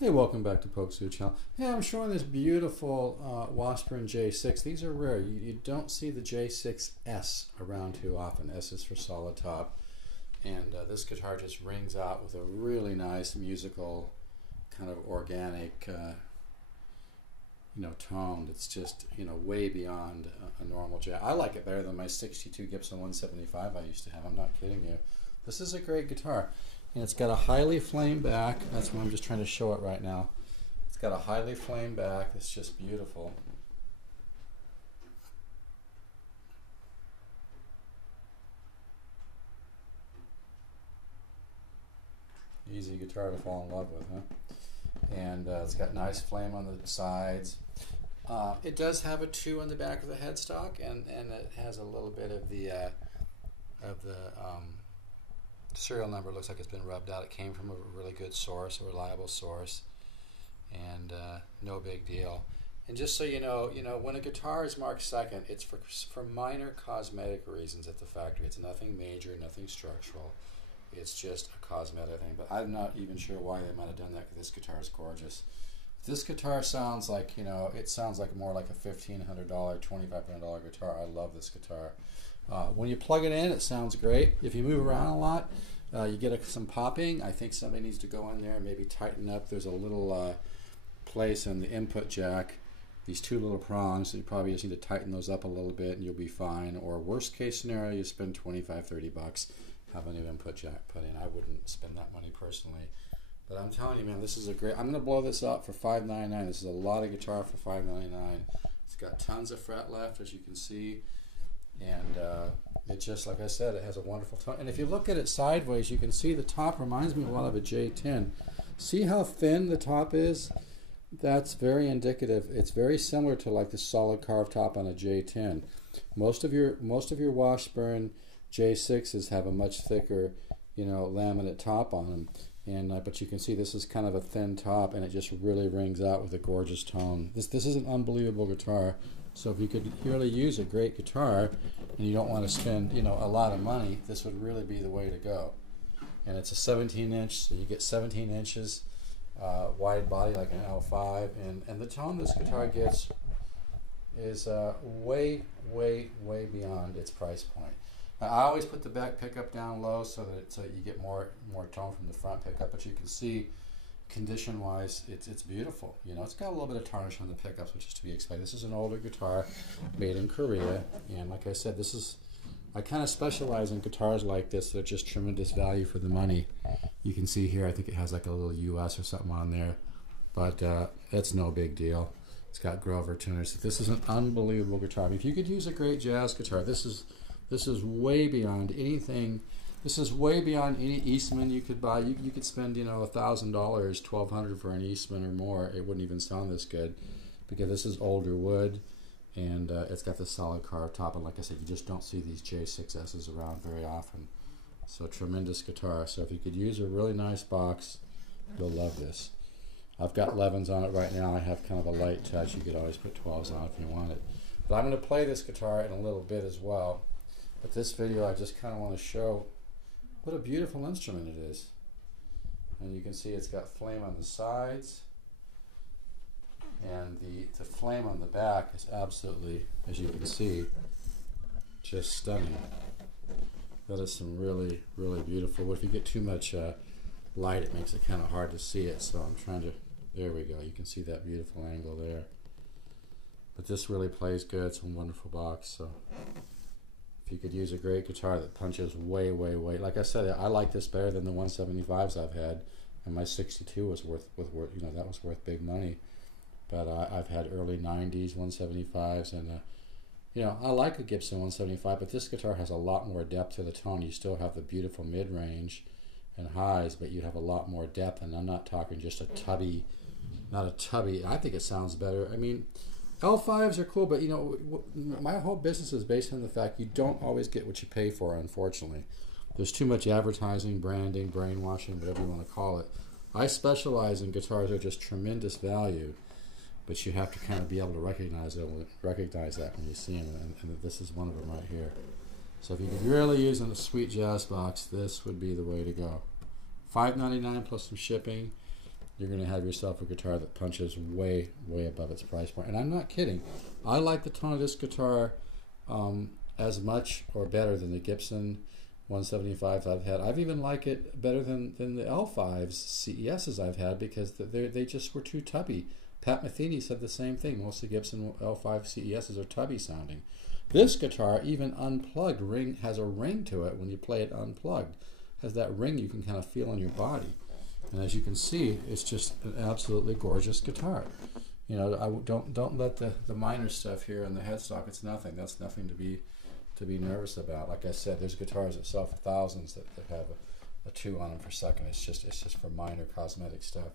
Hey, welcome back to Pokesoo Channel. Hey, I'm showing this beautiful Washburn J6. These are rare. You don't see the J6-S around too often. S is for solid top. And this guitar just rings out with a really nice musical, kind of organic, tone that's just, way beyond a normal jazz. I like it better than my 62 Gibson 175 I used to have. I'm not kidding you. This is a great guitar. And it's got a highly flame back. That's what I'm just trying to show it right now. It's got a highly flame back. It's just beautiful. Easy guitar to fall in love with, huh? And it's got nice flame on the sides. It does have a 2 on the back of the headstock, and it has a little bit of the serial number. Looks like it's been rubbed out. It came from a really good source, a reliable source, and no big deal. And just so you know, when a guitar is marked second, it's for minor cosmetic reasons at the factory. It's nothing major, nothing structural. It's just a cosmetic thing. But I'm not even sure why they might have done that, because this guitar is gorgeous. This guitar sounds like, it sounds like more like a $1,500, $2,500 guitar. I love this guitar. When you plug it in, it sounds great. If you move around a lot, you get some popping. I think somebody needs to go in there and maybe tighten up. There's a little place in the input jack, these 2 little prongs, so you probably just need to tighten those up a little bit and you'll be fine. Or worst case scenario, you spend 25, 30 bucks, have a new input jack put in. I wouldn't spend that money personally. But I'm telling you, man, this is a great, I'm going to blow this up for $5.99. This is a lot of guitar for $5.99. It's got tons of fret left, as you can see. And it just, like I said, it has a wonderful tone. And if you look at it sideways, you can see the top reminds me a lot of a J10. See how thin the top is? That's very indicative. It's very similar to like the solid carved top on a J10. Most of your Washburn J6s have a much thicker, laminate top on them. And but you can see this is kind of a thin top, and it just really rings out with a gorgeous tone. This is an unbelievable guitar. So if you could really use a great guitar and you don't want to spend, a lot of money, this would really be the way to go. And it's a 17-inch, so you get 17 inches wide body like an L5, and the tone this guitar gets is way, way, way beyond its price point. Now, I always put the back pickup down low so that you get more tone from the front pickup, but you can see condition-wise, it's beautiful. It's got a little bit of tarnish on the pickups, which is to be expected. This is an older guitar made in Korea, and like I said, I kind of specialize in guitars like this that are just tremendous value for the money. You can see here, I think it has like a little US or something on there, but it's no big deal. It's got Grover tuners. This is an unbelievable guitar. I mean, if you could use a great jazz guitar, this is way beyond anything. This is way beyond any Eastman you could buy. You could spend, $1,000, $1,200 for an Eastman or more. It wouldn't even sound this good, because this is older wood, and it's got the solid carved top. And like I said, you just don't see these J6S's around very often. So tremendous guitar. So if you could use a really nice box, you'll love this. I've got 11s on it right now. I have kind of a light touch. You could always put 12s on if you want it. But I'm going to play this guitar in a little bit as well. But this video, I just kind of want to show what a beautiful instrument it is. And you can see it's got flame on the sides, and the flame on the back is absolutely, as you can see, just stunning. That is some really, really beautiful. But if you get too much light, it makes it kind of hard to see it. So I'm trying to, there we go. You can see that beautiful angle there. But this really plays good. It's a wonderful box. So if you could use a great guitar that punches way, way, way. Like I said, I like this better than the 175s I've had, and my 62 was worth that was worth big money. But I've had early 90s 175s, and I like a Gibson 175, but this guitar has a lot more depth to the tone. You still have the beautiful mid-range and highs, but you have a lot more depth, and I'm not talking just a tubby, not a tubby. I think it sounds better. I mean, L5s are cool, but my whole business is based on the fact you don't always get what you pay for, unfortunately. There's too much advertising, branding, brainwashing, whatever you want to call it. I specialize in guitars that are just tremendous value, but you have to kind of be able to recognize that when you see them, and this is one of them right here. So if you could really use in a sweet jazz box, this would be the way to go. $5.99 plus some shipping. you're going to have yourself a guitar that punches way, way above its price point. And I'm not kidding. I like the tone of this guitar as much or better than the Gibson 175s I've had. I've even liked it better than the L5s, CESs I've had, because they just were too tubby. Pat Metheny said the same thing. Most of the Gibson L5 CESs are tubby sounding. This guitar, even unplugged, has a ring to it when you play it unplugged. It has that ring you can kind of feel in your body. And as you can see, it's just an absolutely gorgeous guitar. You know, don't let the minor stuff here in the headstock. It's nothing. That's nothing to be nervous about. Like I said, there's guitars that sell for thousands that have a 2 on them per second. It's just for minor cosmetic stuff.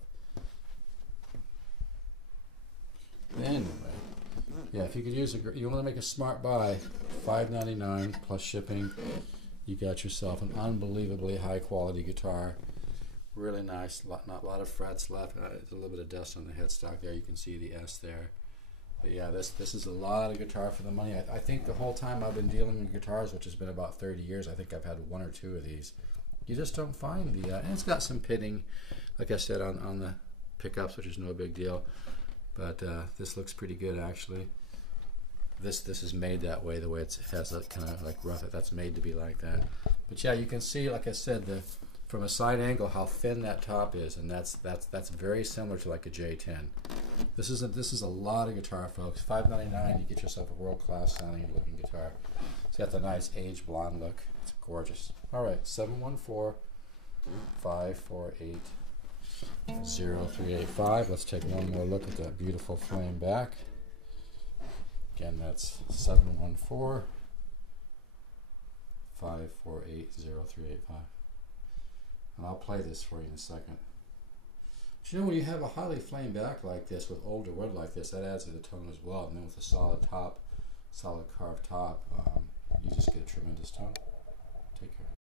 Anyway, yeah, if you could use you want to make a smart buy, $5.99 plus shipping. You got yourself an unbelievably high quality guitar. Really nice, not a lot of frets left. There's a little bit of dust on the headstock there. You can see the S there. But yeah, this is a lot of guitar for the money. I think the whole time I've been dealing with guitars, which has been about 30 years, I think I've had 1 or 2 of these. You just don't find the, and it's got some pitting, like I said, on the pickups, which is no big deal. But this looks pretty good actually. This is made that way, the way it has that kind of like rough. That's made to be like that. But yeah, you can see, like I said, from a side angle how thin that top is, and that's very similar to like a J10. This is a lot of guitar, folks. $5.99, you get yourself a world-class sounding looking guitar. It's got the nice aged blonde look. It's gorgeous. All right, 714-548-0385. Let's take one more look at that beautiful flame back. Again, that's 714-548-0385. And I'll play this for you in a second. But you know, when you have a highly flame back like this with older wood like this, that adds to the tone as well. And then with a solid top, solid carved top, you just get a tremendous tone. Take care.